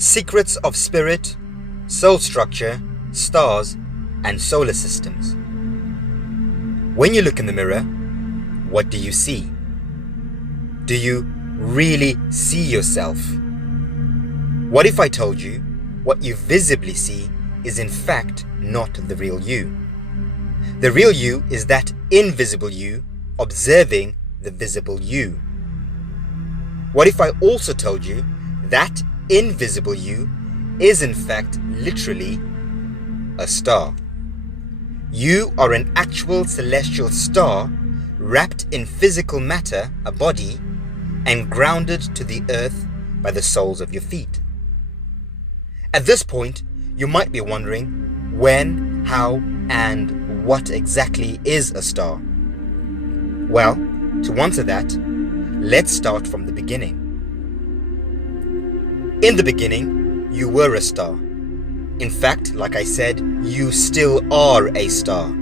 Secrets of Spirit, Soul Structure, Stars, and Solar Systems. When you look in the mirror, what do you see? Do you really see yourself? What if I told you what you visibly see is in fact not the real you? The real you is that invisible you observing the visible you. What if I also told you that invisible you is in fact literally a star? You are an actual celestial star wrapped in physical matter, a body, and grounded to the earth by the soles of your feet. At this point, you might be wondering when, how, and what exactly is a star? Well, to answer that, let's start from the beginning. In the beginning, you were a star. In fact, like I said, you still are a star.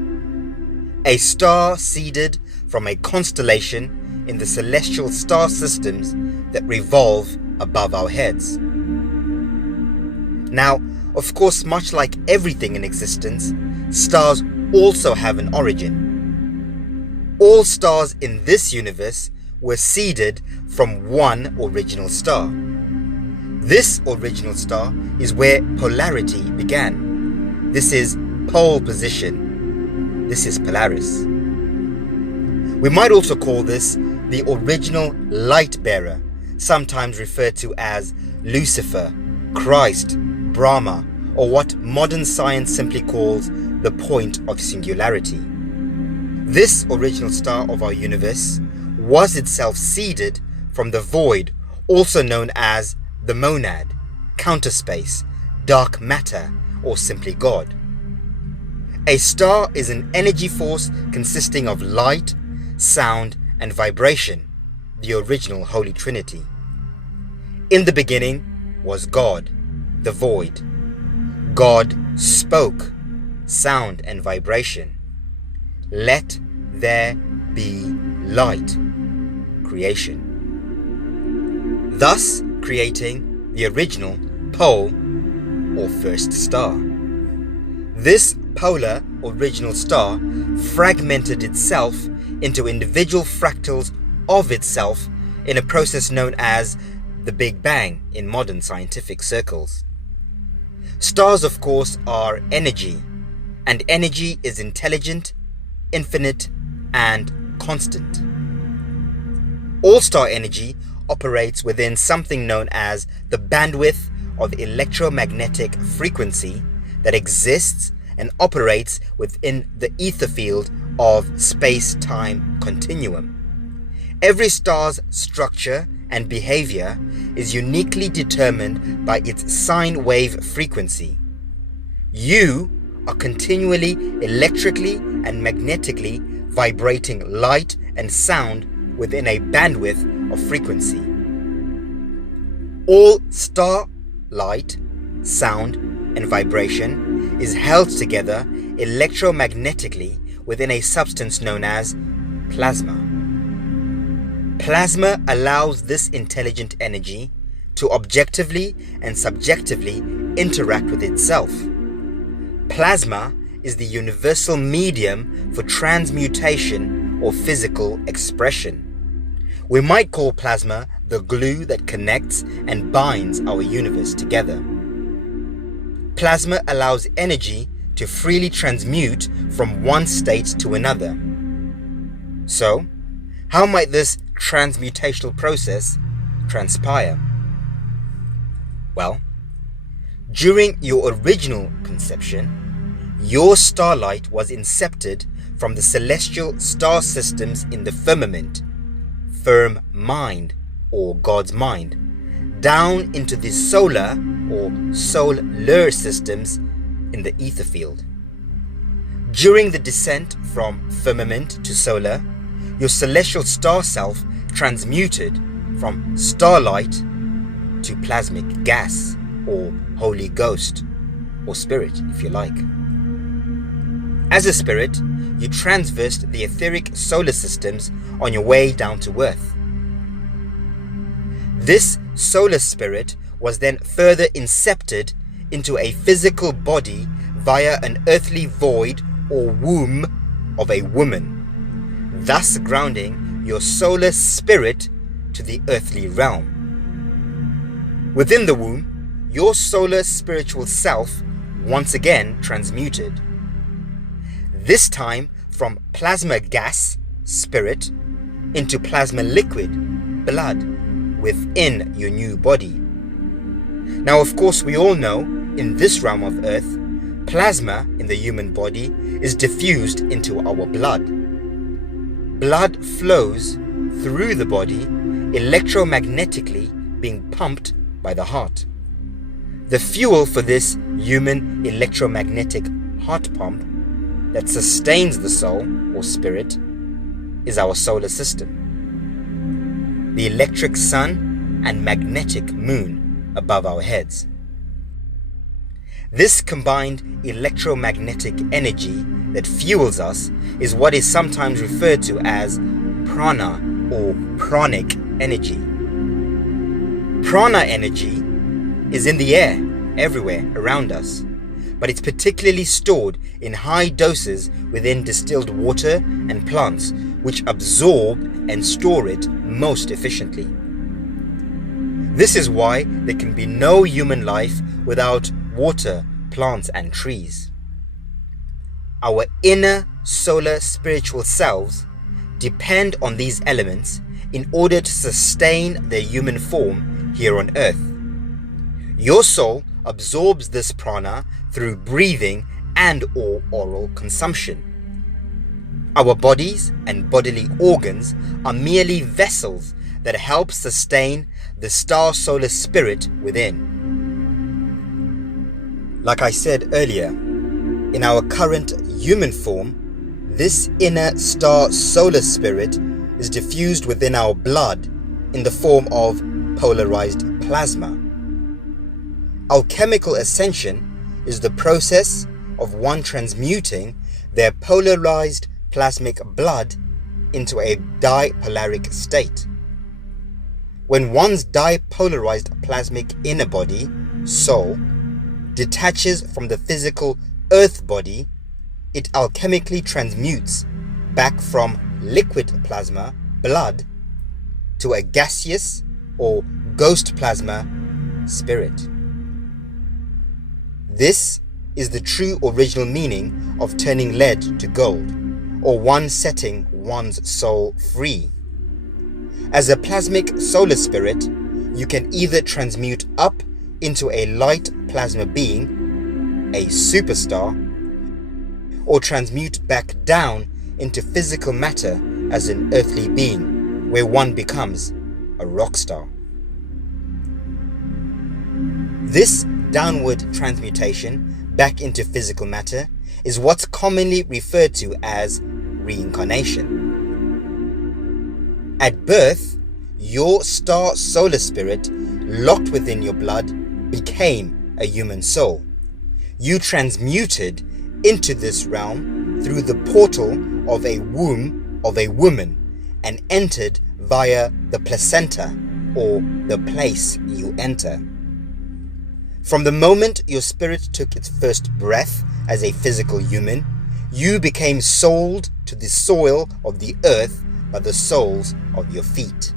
A star seeded from a constellation in the celestial star systems that revolve above our heads. Now, of course, much like everything in existence, stars also have an origin. All stars in this universe were seeded from one original star. This original star is where polarity began. This is pole position. This is Polaris. We might also call this the original light bearer, sometimes referred to as Lucifer, Christ, Brahma, or what modern science simply calls the point of singularity. This original star of our universe was itself seeded from the void, also known as the monad, counterspace, dark matter, or simply God. A star is an energy force consisting of light, sound, and vibration, the original Holy Trinity. In the beginning was God, the void. God spoke, sound and vibration. Let there be light, creation. Thus creating the original pole or first star. This polar original star fragmented itself into individual fractals of itself in a process known as the Big Bang in modern scientific circles. Stars, of course, are energy, and energy is intelligent, infinite, and constant. All star energy operates within something known as the bandwidth of electromagnetic frequency that exists and operates within the ether field of space-time continuum. Every star's structure and behavior is uniquely determined by its sine wave frequency. You are continually electrically and magnetically vibrating light and sound within a bandwidth of frequency. All star light, sound, and vibration is held together electromagnetically within a substance known as plasma. Plasma allows this intelligent energy to objectively and subjectively interact with itself. Plasma is the universal medium for transmutation or physical expression. We might call plasma the glue that connects and binds our universe together. Plasma allows energy to freely transmute from one state to another. So, how might this transmutational process transpire? Well, during your original conception, your starlight was incepted from the celestial star systems in the firmament, firm mind or God's mind, down into the solar or solar systems in the ether field. During the descent from firmament to solar, your celestial star self transmuted from starlight to plasmic gas or Holy Ghost or spirit, if you like. As a spirit, you traversed the etheric solar systems on your way down to earth. This solar spirit was then further incepted into a physical body via an earthly void or womb of a woman, thus grounding your solar spirit to the earthly realm. Within the womb, your solar spiritual self once again transmuted, this time from plasma gas, spirit, into plasma liquid, blood, within your new body. Now, of course, we all know in this realm of earth, plasma in the human body is diffused into our blood. Blood flows through the body, electromagnetically being pumped by the heart. The fuel for this human electromagnetic heart pump that sustains the soul or spirit is our solar system, the electric sun and magnetic moon above our heads. This combined electromagnetic energy that fuels us is what is sometimes referred to as prana or pranic energy. Prana energy is in the air, everywhere around us, but it's particularly stored in high doses within distilled water and plants, which absorb and store it most efficiently. This is why there can be no human life without water, plants, and trees. Our inner solar spiritual selves depend on these elements in order to sustain their human form here on earth. Your soul absorbs this prana through breathing and/or oral consumption. Our bodies and bodily organs are merely vessels that help sustain the star solar spirit within. Like I said earlier, in our current human form, this inner star solar spirit is diffused within our blood in the form of polarized plasma. Alchemical ascension is the process of one transmuting their polarized plasmic blood into a dipolaric state. When one's dipolarized plasmic inner body, soul, detaches from the physical earth body, it alchemically transmutes back from liquid plasma, blood, to a gaseous or ghost plasma, spirit. This is the true original meaning of turning lead to gold, or one setting one's soul free. As a plasmic solar spirit, you can either transmute up into a light plasma being, a superstar, or transmute back down into physical matter as an earthly being, where one becomes a rock star. This downward transmutation back into physical matter is what's commonly referred to as reincarnation. At birth, your star solar spirit, locked within your blood, became a human soul. You transmuted into this realm through the portal of a womb of a woman and entered via the placenta, or the place you enter. From the moment your spirit took its first breath as a physical human, you became sold to the soil of the earth by the soles of your feet.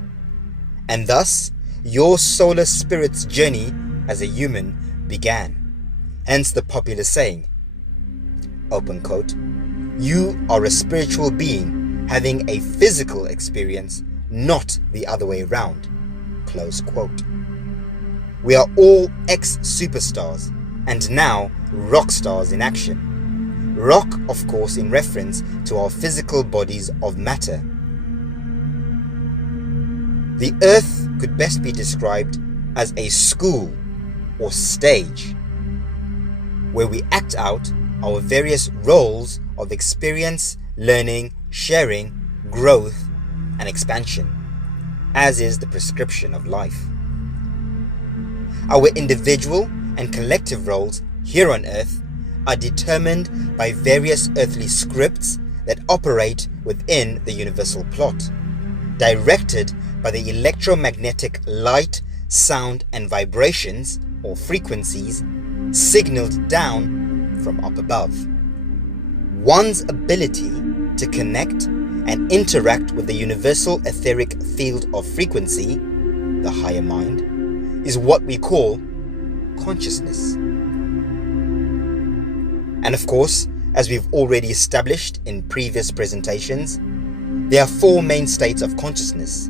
And thus, your solar spirit's journey as a human began. Hence the popular saying, open quote, "You are a spiritual being having a physical experience, not the other way around," close quote. We are all ex-superstars and now rock stars in action. Rock, of course, in reference to our physical bodies of matter. The earth could best be described as a school or stage where we act out our various roles of experience, learning, sharing, growth, and expansion, as is the prescription of life. Our individual and collective roles here on earth are determined by various earthly scripts that operate within the universal plot, directed by the electromagnetic light, sound and vibrations or frequencies signaled down from up above. One's ability to connect and interact with the universal etheric field of frequency, the higher mind, is what we call consciousness. And of course, as we've already established in previous presentations, there are four main states of consciousness: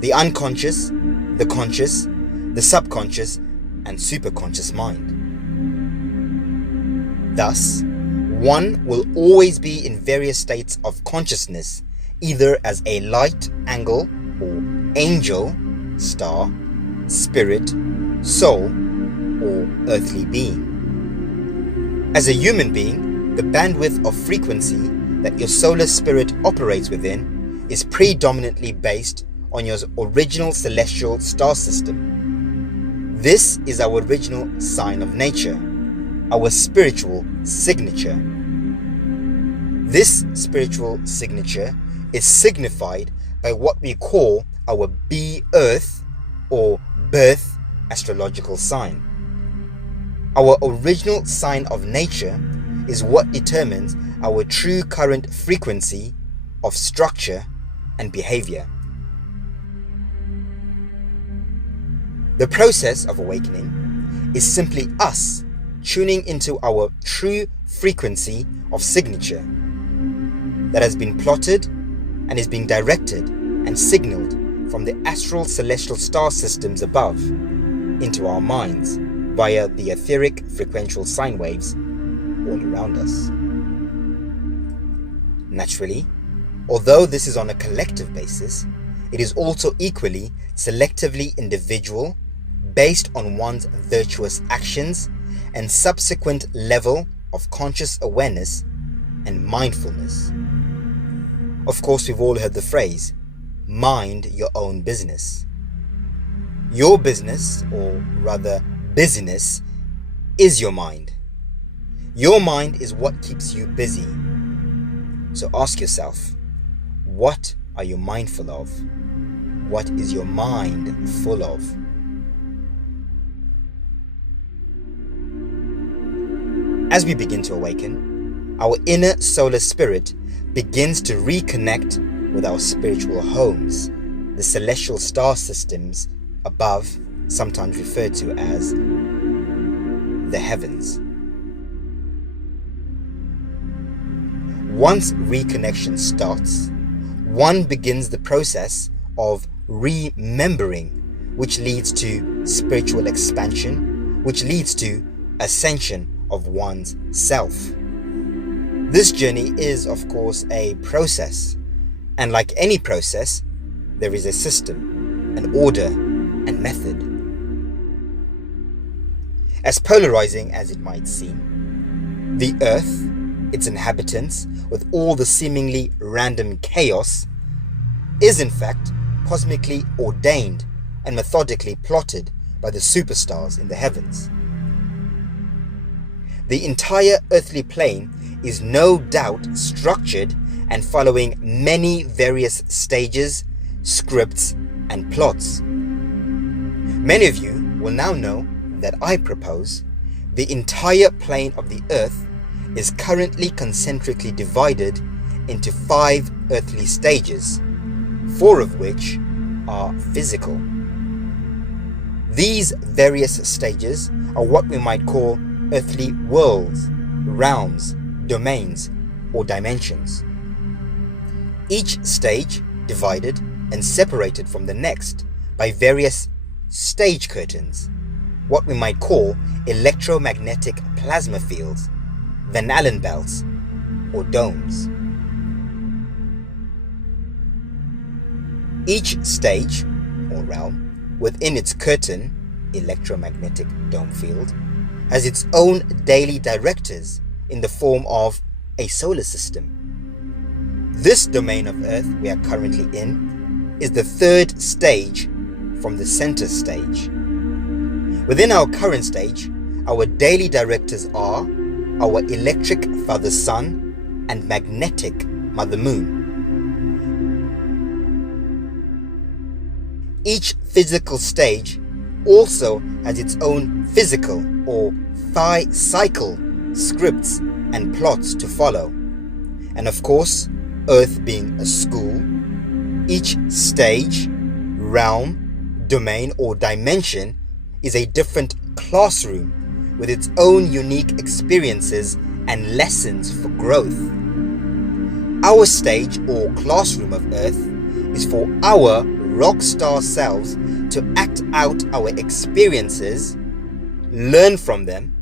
the unconscious, the conscious, the subconscious, and superconscious mind. Thus, one will always be in various states of consciousness, either as a light angle or angel, star, spirit, soul, or earthly being. As a human being, the bandwidth of frequency that your solar spirit operates within is predominantly based on your original celestial star system. This is our original sign of nature, our spiritual signature. This spiritual signature is signified by what we call our B-Earth or birth astrological sign. Our original sign of nature is what determines our true current frequency of structure and behavior. The process of awakening is simply us tuning into our true frequency of signature that has been plotted and is being directed and signaled from the astral celestial star systems above into our minds via the etheric frequential sine waves all around us. Naturally, although this is on a collective basis, it is also equally selectively individual, based on one's virtuous actions and subsequent level of conscious awareness and mindfulness. Of course, we've all heard the phrase, mind your own business. Your business, or rather busyness, is your mind. Your mind is what keeps you busy. So ask yourself, what are you mindful of? What is your mind full of? As we begin to awaken, our inner solar spirit begins to reconnect with our spiritual homes, the celestial star systems above, sometimes referred to as the heavens. Once reconnection starts, one begins the process of remembering, which leads to spiritual expansion, which leads to ascension of one's self. This journey is, of course, a process, and like any process, there is a system, an order, and method. As polarizing as it might seem, the Earth, its inhabitants, with all the seemingly random chaos, is in fact cosmically ordained and methodically plotted by the superstars in the heavens. The entire earthly plane is no doubt structured and following many various stages, scripts, and plots. Many of you will now know that I propose the entire plane of the earth is currently concentrically divided into 5 earthly stages, 4 of which are physical. These various stages are what we might call earthly worlds, realms, domains, or dimensions. Each stage divided and separated from the next by various stage curtains, what we might call electromagnetic plasma fields, Van Allen belts, or domes. Each stage, or realm, within its curtain, electromagnetic dome field, has its own daily directors in the form of a solar system. This domain of Earth we are currently in is the 3rd stage from the center stage. Within our current stage, our daily directors are our electric Father Sun and magnetic Mother Moon. Each physical stage also has its own physical or phi cycle scripts and plots to follow. And of course, Earth being a school, each stage, realm, domain or dimension is a different classroom with its own unique experiences and lessons for growth. Our stage or classroom of Earth is for our rock star selves to act out our experiences, learn from them,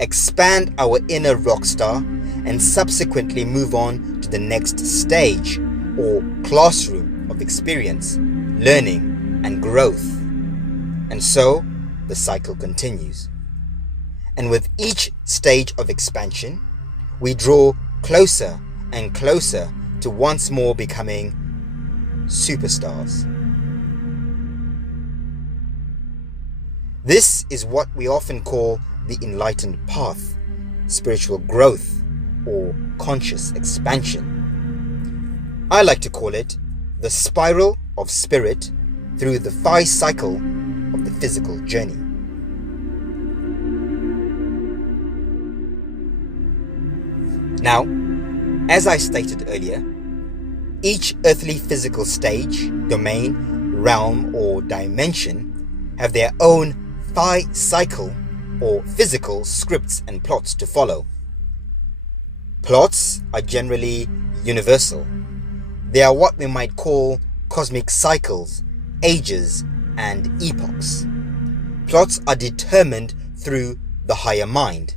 expand our inner rock star, and subsequently move on to the next stage or classroom of experience, learning, and growth. And so the cycle continues. And with each stage of expansion, we draw closer and closer to once more becoming superstars. This is what we often call the enlightened path, spiritual growth, or conscious expansion. I like to call it the spiral of spirit through the phi cycle of the physical journey. Now, as I stated earlier, each earthly physical stage, domain, realm, or dimension have their own phi cycle or physical scripts and plots to follow. Plots are generally universal. They are what we might call cosmic cycles, ages, and epochs. Plots are determined through the higher mind,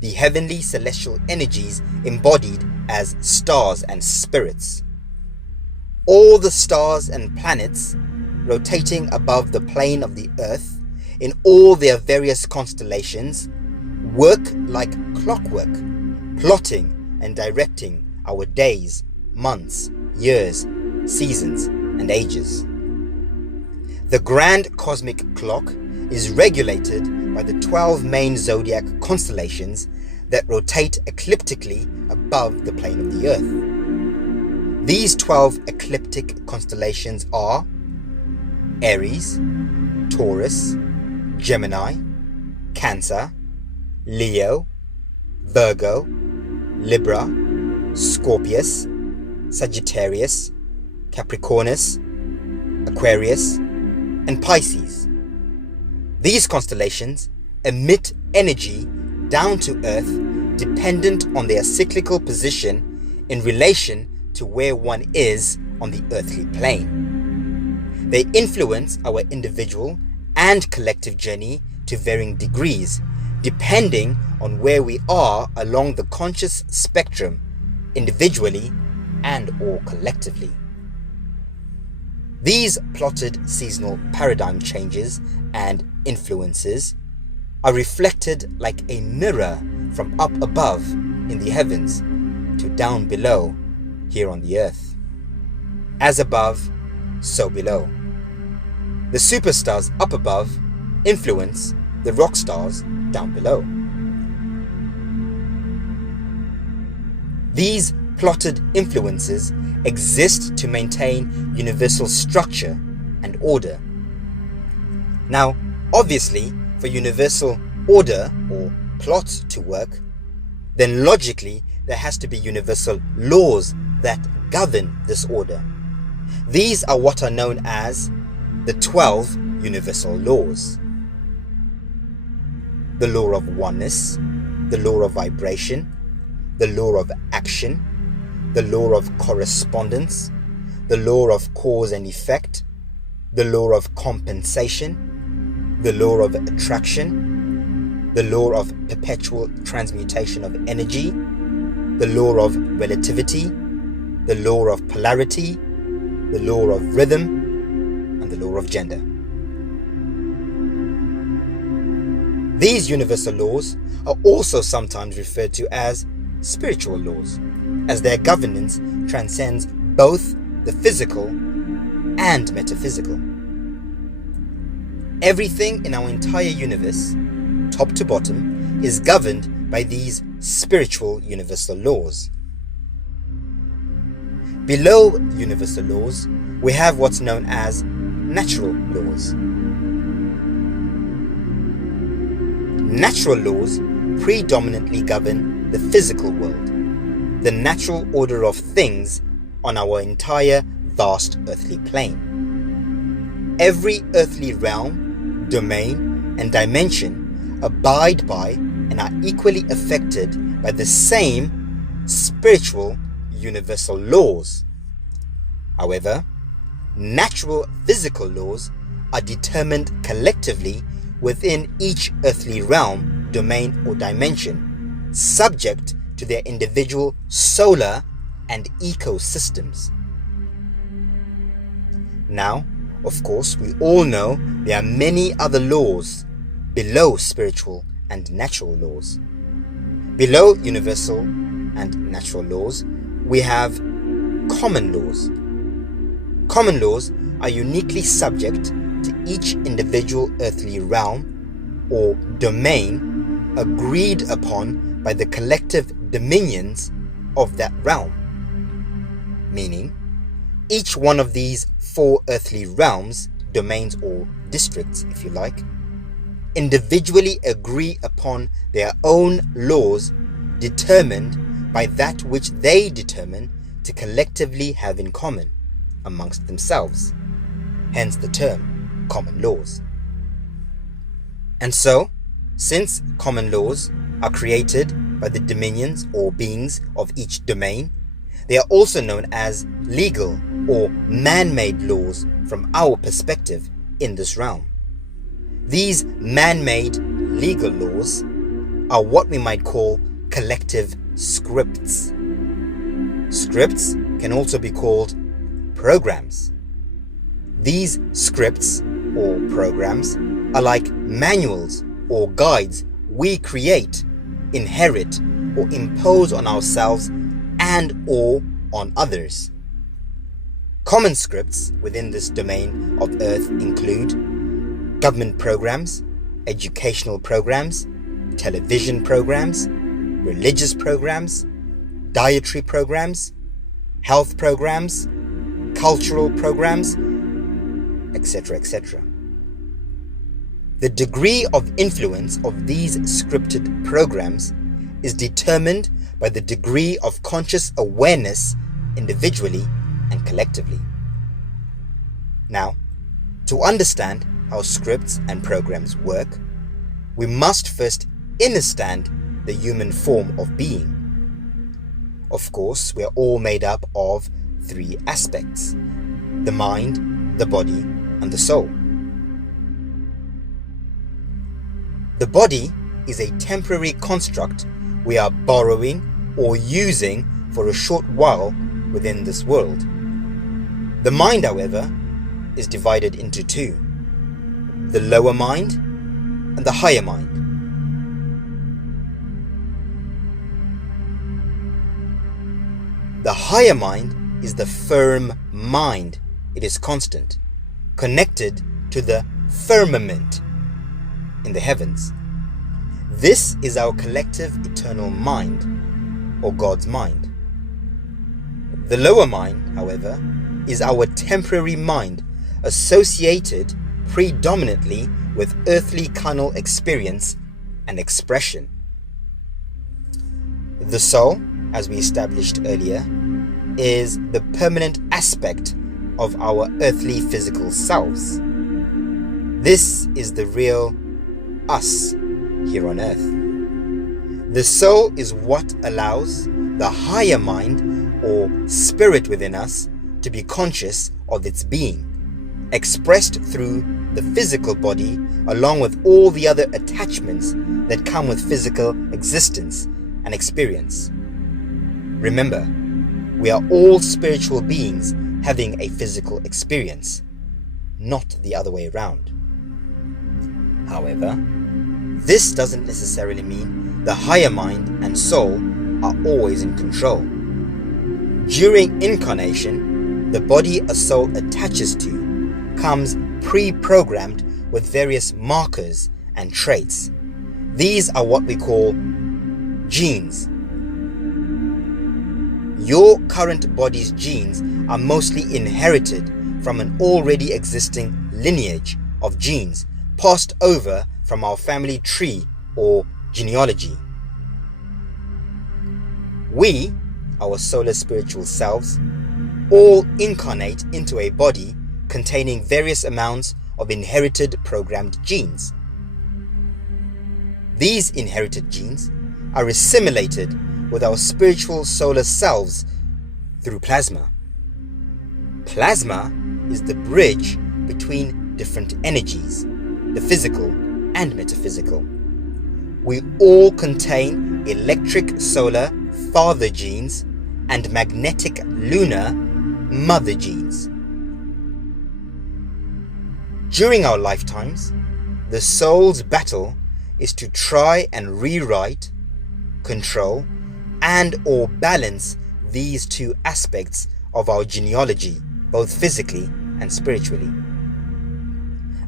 the heavenly celestial energies embodied as stars and spirits. All the stars and planets rotating above the plane of the earth in all their various constellations work like clockwork, plotting and directing our days, months, years, seasons, and ages. The grand cosmic clock is regulated by the 12 main zodiac constellations that rotate ecliptically above the plane of the earth. These 12 ecliptic constellations are Aries, Taurus, Gemini, Cancer, Leo, Virgo, Libra, Scorpius, Sagittarius, Capricornus, Aquarius, and Pisces. These constellations emit energy down to Earth dependent on their cyclical position in relation to where one is on the earthly plane. They influence our individual and collective journey to varying degrees, depending on where we are along the conscious spectrum, individually and or collectively. These plotted seasonal paradigm changes and influences are reflected like a mirror from up above in the heavens to down below here on the earth. As above, so below. The superstars up above influence the rock stars down below. These plotted influences exist to maintain universal structure and order. Now, obviously, for universal order or plot to work, then logically there has to be universal laws that govern this order. These are what are known as the 12 universal laws. The law of oneness, the law of vibration, the law of action, the law of correspondence, the law of cause and effect, the law of compensation, the law of attraction, the law of perpetual transmutation of energy, the law of relativity, the law of polarity, the law of rhythm, and the law of gender. These universal laws are also sometimes referred to as spiritual laws, as their governance transcends both the physical and metaphysical. Everything in our entire universe, top to bottom, is governed by these spiritual universal laws. Below universal laws, we have what's known as natural laws. Natural laws predominantly govern the physical world, the natural order of things on our entire vast earthly plane. Every earthly realm, domain, and dimension abide by and are equally affected by the same spiritual universal laws. However, natural physical laws are determined collectively within each earthly realm, domain, or dimension, subject to their individual solar and ecosystems. Now, of course, we all know there are many other laws below spiritual and natural laws. Below universal and natural laws, we have common laws. Common laws are uniquely subject to each individual earthly realm or domain agreed upon by the collective dominions of that realm. Meaning, each one of these 4 earthly realms, domains or districts if you like, individually agree upon their own laws determined by that which they determine to collectively have in common amongst themselves, hence the term common laws. And so, since common laws are created by the dominions or beings of each domain, they are also known as legal or man-made laws from our perspective in this realm. These man-made legal laws are what we might call collective scripts. Scripts can also be called programs. These scripts or programs are like manuals or guides we create, inherit, or impose on ourselves and or on others. Common scripts within this domain of Earth include government programs, educational programs, television programs, religious programs, dietary programs, health programs, cultural programs, etc., etc. The degree of influence of these scripted programs is determined by the degree of conscious awareness individually and collectively. Now, to understand how scripts and programs work, we must first understand the human form of being. Of course, we are all made up of 3 aspects: the mind, the body, and the soul. The body is a temporary construct we are borrowing or using for a short while within this world. The mind, however, is divided into 2: the lower mind and the higher mind. The higher mind is the firm mind. It is constant, connected to the firmament in the heavens. This is our collective eternal mind, or God's mind. The lower mind, however, is our temporary mind, associated predominantly with earthly carnal experience and expression. The soul, as we established earlier, is the permanent aspect of our earthly physical selves. This is the real us here on earth. The soul is what allows the higher mind or spirit within us to be conscious of its being, expressed through the physical body along with all the other attachments that come with physical existence and experience. Remember, we are all spiritual beings having a physical experience, not the other way around. However, this doesn't necessarily mean the higher mind and soul are always in control. During incarnation, the body a soul attaches to comes pre-programmed with various markers and traits. These are what we call genes. Your current body's genes are mostly inherited from an already existing lineage of genes passed over from our family tree or genealogy. We, our solar spiritual selves, all incarnate into a body containing various amounts of inherited programmed genes. These inherited genes are assimilated with our spiritual solar selves through plasma. Plasma is the bridge between different energies, the physical and metaphysical. We all contain electric solar father genes and magnetic lunar mother genes. During our lifetimes, the soul's battle is to try and rewrite, control, and/or balance these two aspects of our genealogy, both physically and spiritually.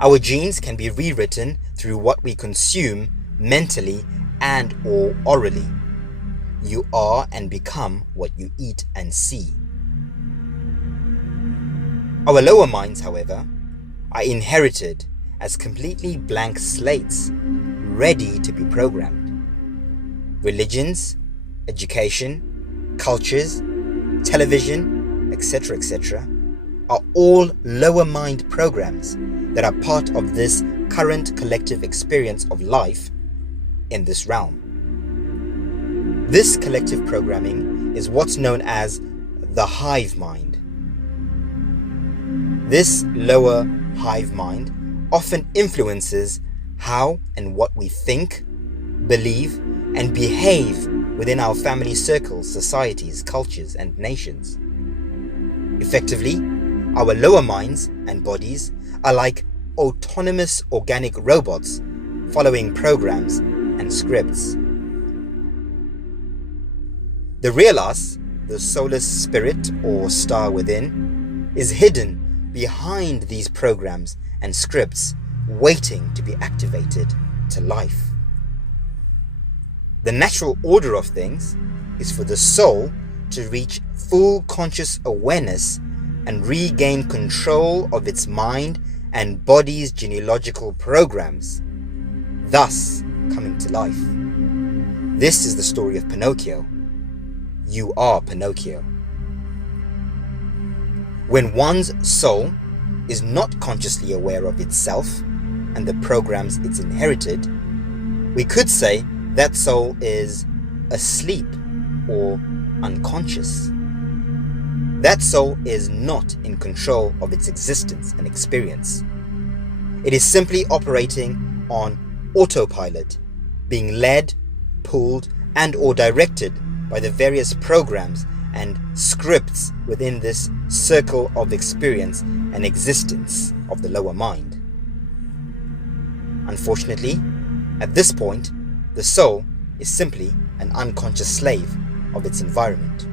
Our genes can be rewritten through what we consume mentally and/or orally. You are and become what you eat and see. Our lower minds, however, are inherited as completely blank slates, ready to be programmed. Religions, education, cultures, television, etc., are all lower mind programs that are part of this current collective experience of life in this realm. This collective programming is what's known as the hive mind. This lower hive mind often influences how and what we think, believe, and behave within our family circles, societies, cultures, and nations. Effectively, our lower minds and bodies are like autonomous organic robots following programs and scripts. The real us, the solar spirit or star within, is hidden behind these programs and scripts, waiting to be activated to life. The natural order of things is for the soul to reach full conscious awareness and regain control of its mind and body's genealogical programs, thus coming to life. This is the story of Pinocchio. You are Pinocchio. When one's soul is not consciously aware of itself and the programs it's inherited, we could say that soul is asleep or unconscious. That soul is not in control of its existence and experience. It is simply operating on autopilot, being led, pulled, and/or directed by the various programs and scripts within this circle of experience and existence of the lower mind. Unfortunately, at this point, the soul is simply an unconscious slave of its environment.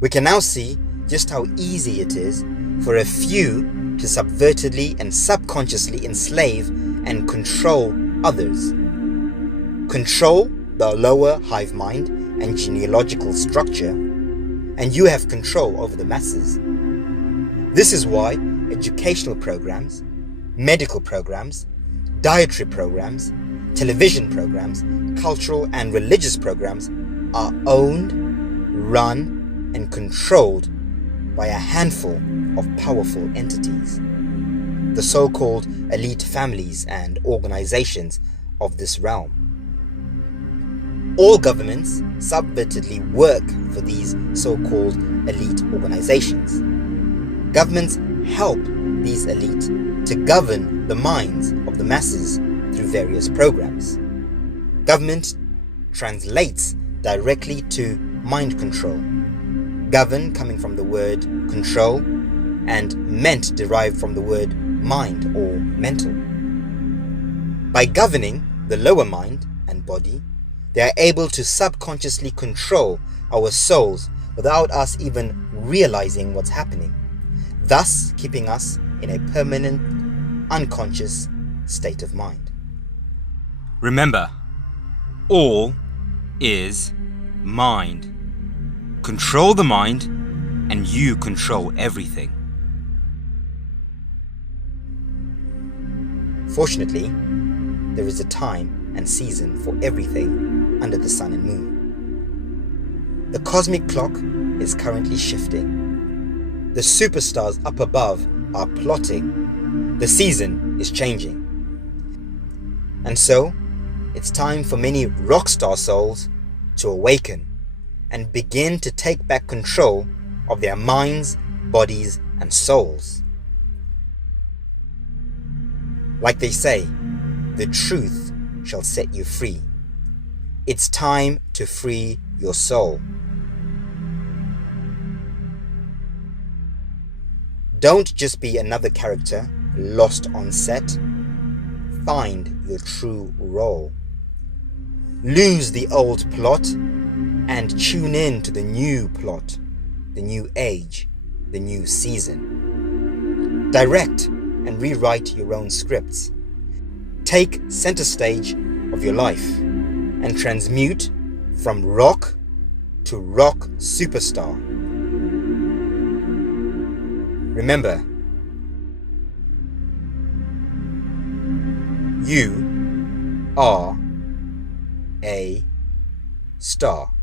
We can now see just how easy it is for a few to subvertedly and subconsciously enslave and control others. Control the lower hive mind and genealogical structure, and you have control over the masses. This is why educational programs, medical programs, dietary programs, television programs, cultural and religious programs are owned, run, and controlled by a handful of powerful entities, the so-called elite families and organizations of this realm. All governments subvertedly work for these so-called elite organizations. Governments help these elite to govern the minds of the masses through various programs. Government translates directly to mind control. Govern coming from the word control and ment derived from the word mind or mental. By governing the lower mind and body, they are able to subconsciously control our souls without us even realizing what's happening, thus keeping us in a permanent, unconscious state of mind. Remember, all is mind. Control the mind, and you control everything. Fortunately, there is a time and season for everything under the sun and moon. The cosmic clock is currently shifting. The superstars up above are plotting. The season is changing. And so, it's time for many rock star souls to awaken and begin to take back control of their minds, bodies, and souls. Like they say, the truth shall set you free. It's time to free your soul. Don't just be another character lost on set. Find your true role. Lose the old plot and tune in to the new plot, the new age, the new season. Direct and rewrite your own scripts. Take center stage of your life and transmute from rock to rock superstar. Remember, you are a star.